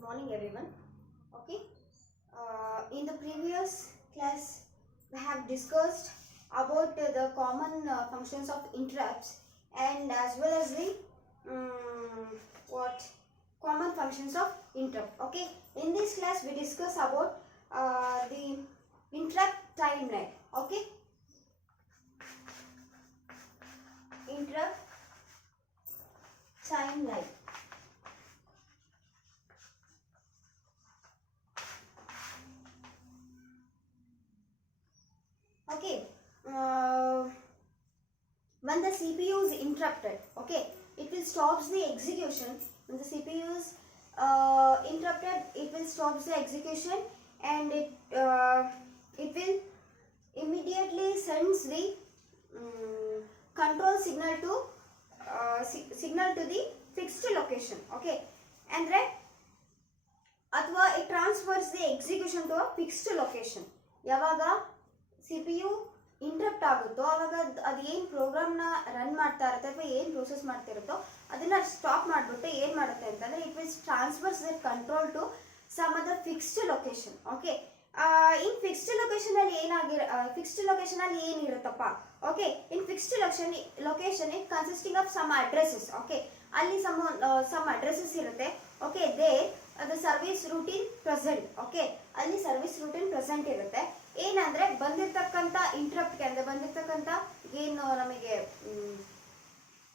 Good morning, everyone. Okay. In the previous class, we have discussed about the common functions of interrupts and as well as the what common functions of interrupt. Okay. In this class, we discuss about the interrupt timeline. Okay. Interrupt timeline. Okay. When the CPU is interrupted, okay, it will stops the execution. When the CPU is interrupted, it will stops the execution and it will immediately sends the control signal to the fixed location. Okay, and then ಅಥವಾ it transfers the execution to a fixed location. ಯಾವಾಗ CPU interrupt ಆಗುತ್ತೋ ಆವಾಗ ಅದು ಏನು ಪ್ರೋಗ್ರಾಮ್ನ ರನ್ ಮಾಡ್ತಾ ಇರುತ್ತೆ ಅಥವಾ ಏನು ಪ್ರೋಸೆಸ್ ಮಾಡ್ತಿರುತ್ತೋ ಅದನ್ನ ಸ್ಟಾಪ್ ಮಾಡಿಬಿಟ್ಟು ಏನು ಮಾಡುತ್ತೆ ಅಂತಂದರೆ it will transfers that control to some other fixed location. Okay, in fixed ಲೊಕೇಶನಲ್ಲಿ ಫಿಕ್ಸ್ಡ್ ಲೊಕೇಶನಲ್ಲಿ ಏನಿರುತ್ತಪ್ಪ? Okay, in fixed location it consisting of some addresses. Okay, ಅಲ್ಲಿ ಸಮ್ ಅಡ್ರೆಸಸ್ ಇರುತ್ತೆ. ಓಕೆ, ದೇ ಅದು ಸರ್ವಿಸ್ ರೂಟೀನ್ ಪ್ರೆಸೆಂಟ್. ಓಕೆ, ಅಲ್ಲಿ service routine present ಇರುತ್ತೆ. ಏನಂದ್ರೆ ಬಂದಿರತಕ್ಕಂಥ ಇಂಟ್ರಪ್ಟ್ಗೆ ಅಂದ್ರೆ ಬಂದಿರತಕ್ಕಂಥ ಏನು ನಮಗೆ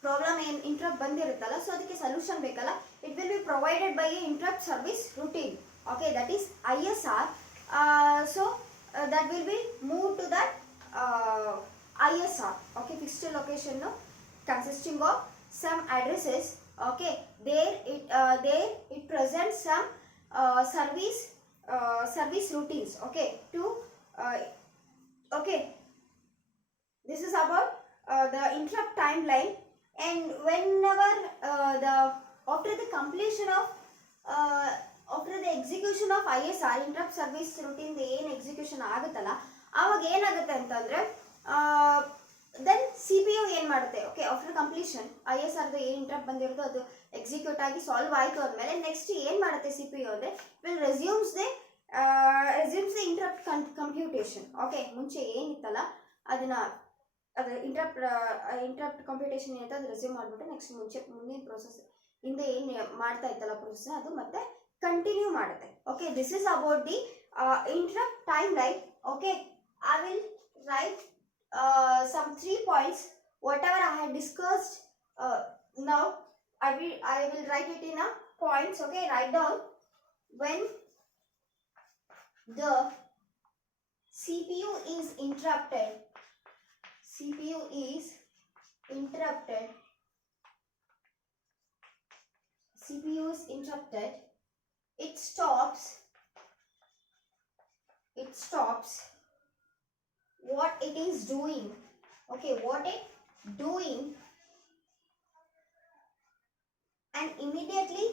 ಪ್ರಾಬ್ಲಮ್ ಏನು ಇಂಟ್ರಪ್ಟ್ ಬಂದಿರುತ್ತಲ್ಲ, ಸೊ ಅದಕ್ಕೆ ಸೊಲ್ಯೂಷನ್ ಬೇಕಲ್ಲ, it will be provided by a interrupt service routine. Okay, that is ISR. So that will be move to that ISR. Okay, fixed location consisting of some addresses. Okay, there it presents some service routines. Okay, to okay, this is about the interrupt timeline. And whenever after the completion of after the execution of ISR, interrupt service routine ಏನು ಎಕ್ಸಿಕ್ಯೂಷನ್ ಆಗುತ್ತಲ್ಲ, ಆವಾಗ ಏನಾಗುತ್ತೆ ಅಂತಂದ್ರೆ then CPU ಏನು ಮಾಡುತ್ತೆ? Okay, after completion ISR ಏನು ಇಂಟ್ರಪ್ಟ್ ಬಂದಿರೋದು ಅದು ಎಕ್ಸಿಕ್ಯೂಟ್ ಆಗಿ ಸಾಲ್ವ್ ಆಯಿತು ಅಂದಮೇಲೆ ನೆಕ್ಸ್ಟ್ ಏನು ಮಾಡುತ್ತೆ CPU ಅಂದರೆ will resumes the interrupt computation. Okay, ಮುಂಚೆ ಏನಿತ್ತಲ್ಲ ಅದು ಇಂಟ್ರಪ್ಟ್ ಕಂಪ್ಯೂಟೇಷನ್ ಏನಿತ್ತು ಅದು ರೆಸ್ಯೂಮ್ ಮಾಡಿಬಿಟ್ಟು ನೆಕ್ಸ್ಟ್ ಮುಂದಿನ ಪ್ರೋಸೆಸ್ ಹಿಂದೆ ಏನು ಮಾಡ್ತಾ ಇತ್ತಲ್ಲ ಪ್ರೋಸೆಸ್ ಅದು ಮತ್ತೆ ಕಂಟಿನ್ಯೂ ಮಾಡುತ್ತೆ. Okay, this is about the interrupt time line. Okay, I will write some 3 points whatever I had discussed. Now I will write it in a points. Okay, write down when the CPU is interrupted. CPU is interrupted. CPU is interrupted. It stops what it is doing. Okay, what it doing, and immediately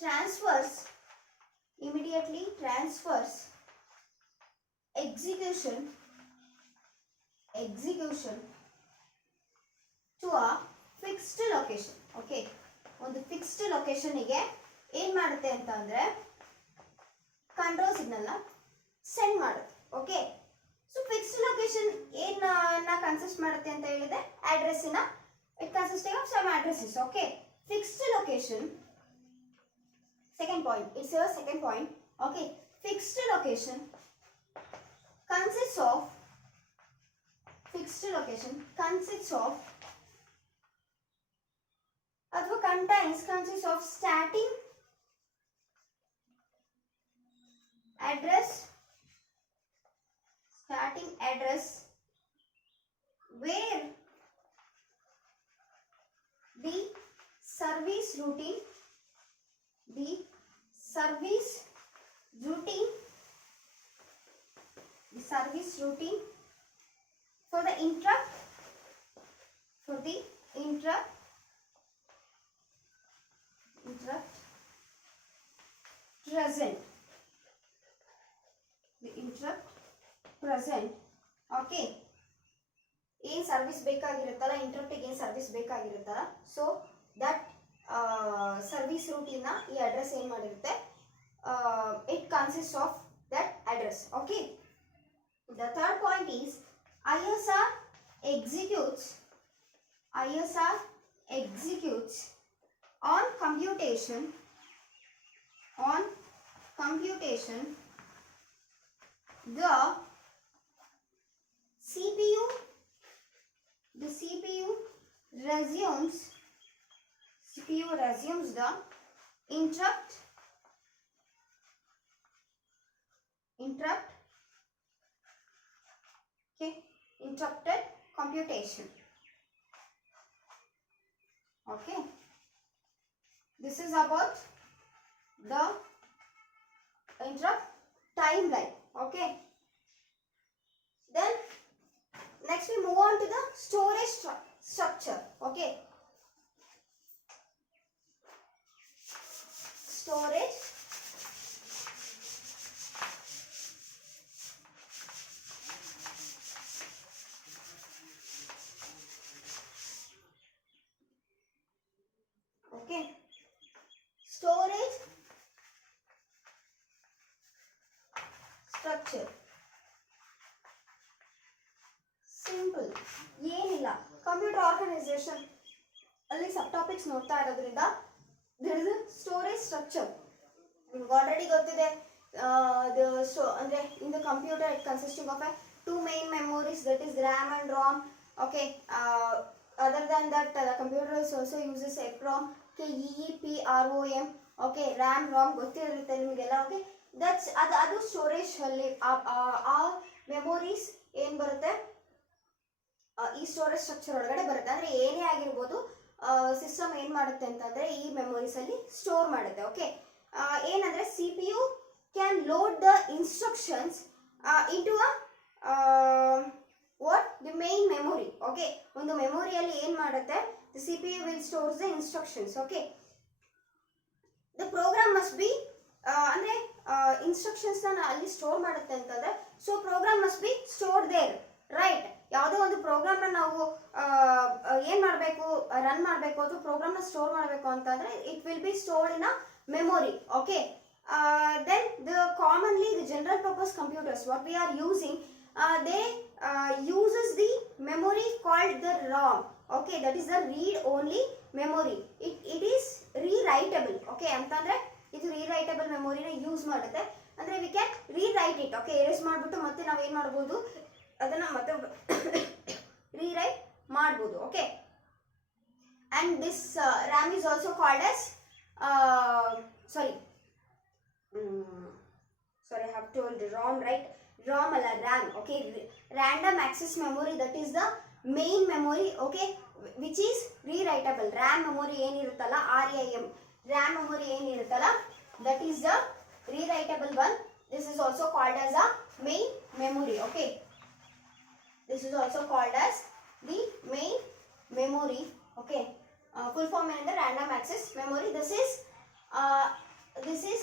transfers execution to a fixed location. Okay, ಒಂದು fixed ಲೊಕೇಶನ್ಗೆ ಏನು ಮಾಡುತ್ತೆ ಅಂತ ಅಂದರೆ control ಸಿಗ್ನಲ್ನ send ಮಾಡುತ್ತೆ. Okay, so fixed location ಏನನ್ನ consist ಮಾಡುತ್ತೆ ಅಂತ ಹೇಳಿದೆ? ಅಡ್ರೆಸ್ಸಿನ it consisting of some addresses. Okay, fixed location second point, it's your second point. Okay, fixed location consists of ಅಥವಾ consists of starting address where the service routine for the interrupt present. The interrupt present. Okay, ಏನು service ಬೇಕಾಗಿರುತ್ತಲ್ಲ, ಇಂಟ್ರಪ್ಟಿಗೆ ಏನು service ಬೇಕಾಗಿರುತ್ತಲ್ಲ, so that service ರೂಟೀನ್ನ ಈ address ಏನು ಮಾಡಿರುತ್ತೆ, it consist of that address. Okay, the third point is ISR executes on computation the CPU resumes the interrupted computation. Okay, this is about the interrupt timeline. Okay, then next we move on to the storage structure. Okay, storage storage structure. Simple, ಏನಿಲ್ಲ, computer organisation ಅಲ್ಲಿ ಸಬ್ ಟಾಪಿಕ್ಸ್ ನೋಡ್ತಾ ಇರೋದ್ರಿಂದ there is a storage structure. ನಿಮ್ಗೆ ಆಲ್ರೆಡಿ ಗೊತ್ತಿದೆ, ಅಂದ್ರೆ in the computer it consisting of two main memories, that is RAM and ROM. Okay, other than that the computer also uses EPROM, EEPROM. Okay, RAM ROM ಗೊತ್ತಿರುತ್ತೆ ನಿಮಗೆಲ್ಲ. Okay, that's ಅದು ಸ್ಟೋರೇಜ್ ಅಲ್ಲಿ ಆ ಮೆಮೊರೀಸ್ ಏನು ಬರುತ್ತೆ ಈ ಸ್ಟೋರೇಜ್ ಸ್ಟ್ರಕ್ಚರ್ ಒಳಗಡೆ ಬರುತ್ತೆ. ಅಂದರೆ ಏನೇ ಆಗಿರ್ಬೋದು, ಸಿಸ್ಟಮ್ ಏನು ಮಾಡುತ್ತೆ ಅಂತಂದರೆ ಈ ಮೆಮೊರೀಸಲ್ಲಿ ಸ್ಟೋರ್ ಮಾಡುತ್ತೆ. ಓಕೆ, ಏನಂದರೆ CPU can load the instructions into what the main memory. Okay, ಒಂದು ಮೆಮೊರಿಯಲ್ಲಿ ಏನು ಮಾಡುತ್ತೆ, the CPU will stores the instructions. Okay, the program must be ಅಂದರೆ ಇನ್ಸ್ಟ್ರಕ್ಷನ್ಸ್ನ ಅಲ್ಲಿ ಸ್ಟೋರ್ ಮಾಡುತ್ತೆ ಅಂತಂದರೆ, so program must be store there, right. ಯಾವುದೋ ಒಂದು ಪ್ರೋಗ್ರಾಮ್ನ ನಾವು ಏನು ಮಾಡಬೇಕು, ರನ್ ಮಾಡಬೇಕು ಅಥವಾ ಪ್ರೋಗ್ರಾಮ್ನ ಸ್ಟೋರ್ ಮಾಡಬೇಕು ಅಂತಂದರೆ it will be stored in a memory. Okay, then the commonly the general purpose computers what we are using, they uses the memory called the ROM. Okay, that is the read only memory. It is rewritable. Okay, ಅಂತಂದ್ರೆ ಇದು rewritable memory ನ ಯೂಸ್ ಮಾಡುತ್ತೆ. ಅಂದ್ರೆ we can rewrite it. Okay, erase ಮಾಡಿಬಿಟ್ಟು ಮತ್ತೆ ನಾವು ಏನು ಮಾಡಬಹುದು, ಅದನ್ನ ಮತ್ತೆ rewrite ಮಾಡಬಹುದು. Okay, and this RAM is also called as sorry, I have told ROM, right? ROM alla RAM. Okay, random access memory, that is the main memory. Okay, which is rewritable. RAM memory ಏನಿರುತ್ತಲ್ಲ, RAM memory ಏನಿರುತ್ತಲ್ಲ, that is the rewritable one. This is also called as a main memory. Okay, this is also called as the main memory. Okay, full form is random access memory. This is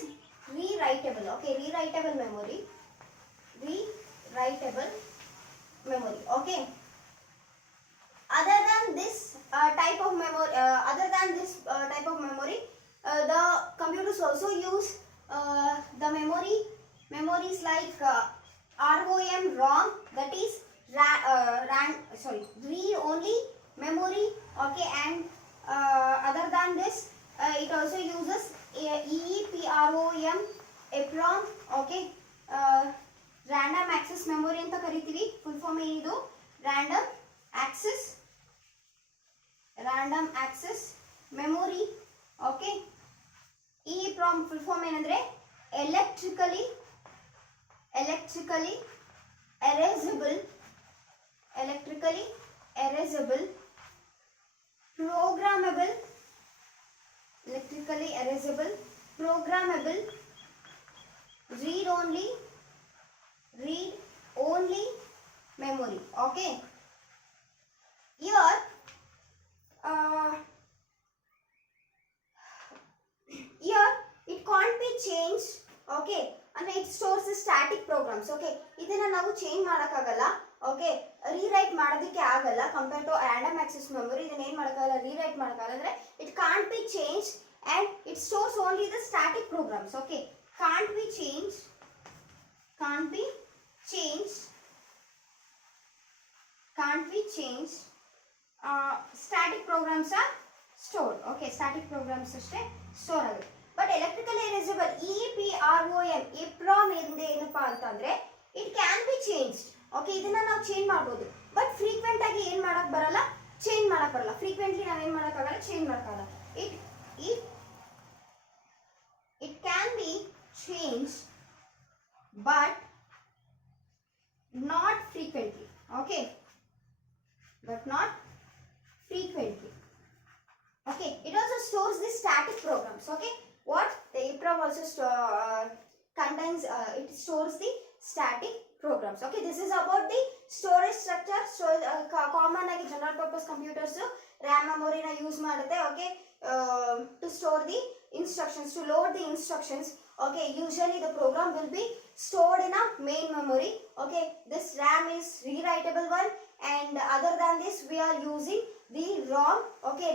rewritable. Okay, rewritable memory. Okay, other than this type of memory, the computers also use the memories like ROM, ROM, that is read only memory. Okay, and other than this it also uses EEPROM, EPROM. Okay, random access memory ಅಂತ ಕರಿತೀವಿ. Full form ಏನಿದು, random access memory. Okay, EEPROM full form ಏನಂದ್ರೆ electrically erasable programmable read only memory. Okay, here it can't be changed. Okay, ಅಂದ್ರೆ it stores the static programs. Okay, ಇದನ್ನ ನಾವು ಚೇಂಜ್ ಮಾಡಕ್ಕಾಗಲ್ಲ. Okay, rewrite ಮಾಡೋದಕ್ಕೆ ಆಗಲ್ಲ compare to random access memory. ಇದನ್ನ ಏನು ಮಾಡೋಕ್ಕಾಗಲ್ಲ, ರೀರೈಟ್ ಮಾಡೋಕ್ಕಾಗಲ್ಲ. ಅಂದರೆ it can't be change and it stores only the static programs. Okay, can't be change, can't be changed, static programs are stored. Okay, static programs ಅಷ್ಟೇ ಸ್ಟೋರ್ ಆಗುತ್ತೆ. But electrical erasable EPROM ಏನಪ್ಪಾ ಅಂತಂದ್ರೆ it can be change. Okay, ಇದನ್ನ ನಾವು ಚೇಂಜ್ ಮಾಡ್ಬೋದು, but frequent ಆಗಿ ಏನು ಮಾಡಕ್ ಬರಲ್ಲ, ಚೇಂಜ್ ಮಾಡಕ್ ಬರಲ್ಲ. ಫ್ರೀಕ್ವೆಂಟ್ಲಿ ನಾವು ಏನು ಮಾಡೋಕ್ಕಾಗಲ್ಲ, ಚೇಂಜ್ ಮಾಡೋಕ್ಕಾಗಲ್ಲ. It can be change but not frequently. Okay, but not frequently. Okay, it also stores the static programs. Okay, what the EPROM also contains, it stores the static programs. Okay, this is about the storage structure. So common agi general purpose computers RAM memory na use ಮಾಡುತ್ತೆ. Okay, to store the instructions, to load the instructions. Okay, usually the program will be stored in a main memory. Okay, this RAM is rewritable one, and other than this we are using the ROM. Okay,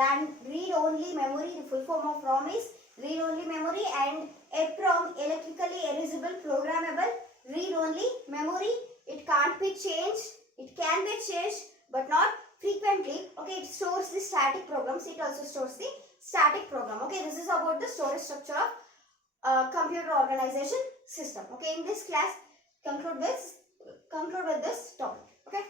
RAM read only memory. The full form of ROM is read only memory, and EPROM electrically erasable programmable read only memory. It can't be changed. It can be changed but not frequently. Okay, it stores the static programs. It also stores the static program. Okay, this is about the storage structure of computer organization system. Okay, in this class conclude with this topic. Okay.